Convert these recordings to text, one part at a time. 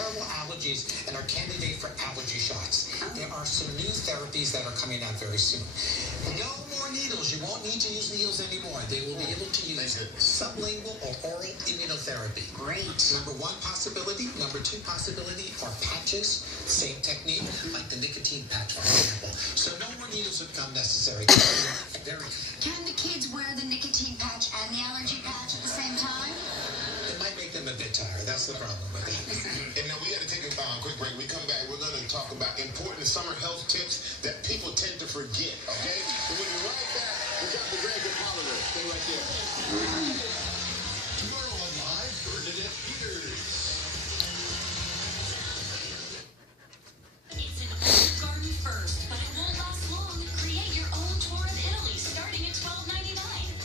terrible allergies and are candidate for allergy shots. There are some new therapies that are coming out very soon. No more needles. You won't need to use needles anymore. They will be able to use sublingual or oral immunotherapy. Great. Number one possibility. Number two possibility are patches. Same technique, like the nicotine patch, for example. So no more needles will become necessary. Can the kids wear the nicotine patch and the allergy patch at the same time? It might make them a bit tired. That's the problem with it. And now we got to take a quick break. We come back, we're going to talk about important summer health tips that people tend to forget, okay? So we'll be right back. We got the Greg and Oliver. Stay right there. Tomorrow on Live, Bernadette Peters. It's an old garden first, but it won't last long. Create your own tour of Italy, starting at $12.99.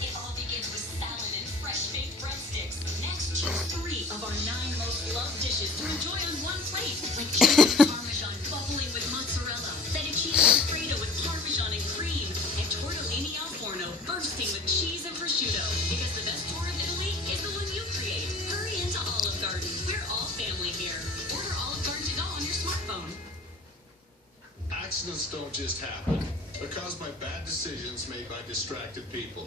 It all begins with salad and fresh-baked breadsticks. Next, choose 3 of our 9 most loved dishes to enjoy on one plate, with cheese Parmesan bubbling with mozzarella, fettuccine Alfredo with Parmesan and cream, and tortellini al forno bursting with cheese and prosciutto. Because the best tour of Italy is the one you create. Hurry into Olive Garden. We're all family here. Order Olive Garden to go on your smartphone. Accidents don't just happen. They're caused by bad decisions made by distracted people.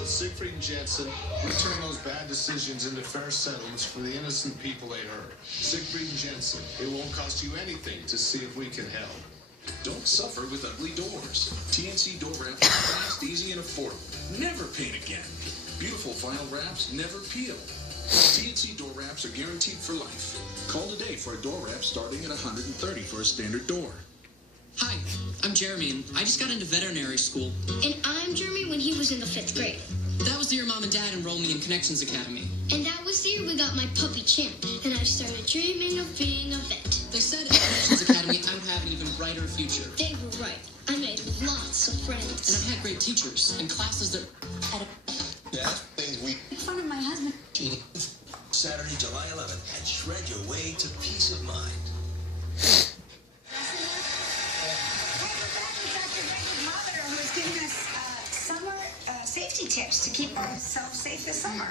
With Siegfried and Jensen, we turn those bad decisions into fair settlements for the innocent people they hurt. Siegfried and Jensen, it won't cost you anything to see if we can help. Don't suffer with ugly doors. TNC door wraps are fast, easy, and affordable. Never paint again. Beautiful vinyl wraps never peel. TNC door wraps are guaranteed for life. Call today for a door wrap starting at $130 for a standard door. Hi, I'm Jeremy, and I just got into veterinary school. And I'm Jeremy when he was in the 5th grade. That was the year Mom and Dad enrolled me in Connections Academy. And that was the year we got my puppy Champ, and I started dreaming of being a vet. They said at Connections Academy I would have an even brighter future. They were right. I made lots of friends. And I've had great teachers and classes that had Things we... In front of my husband. Saturday, July 11th, and shred your way to peace of mind. Giving us summer safety tips to keep ourselves safe this summer.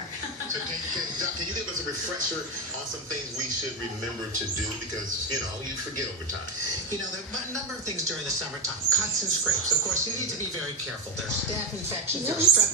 So can you give us a refresher on some things we should remember to do? Because, you know, you forget over time. You know, there are a number of things during the summertime. Cuts and scrapes. Of course, you need to be very careful. There's staph infections, there's strep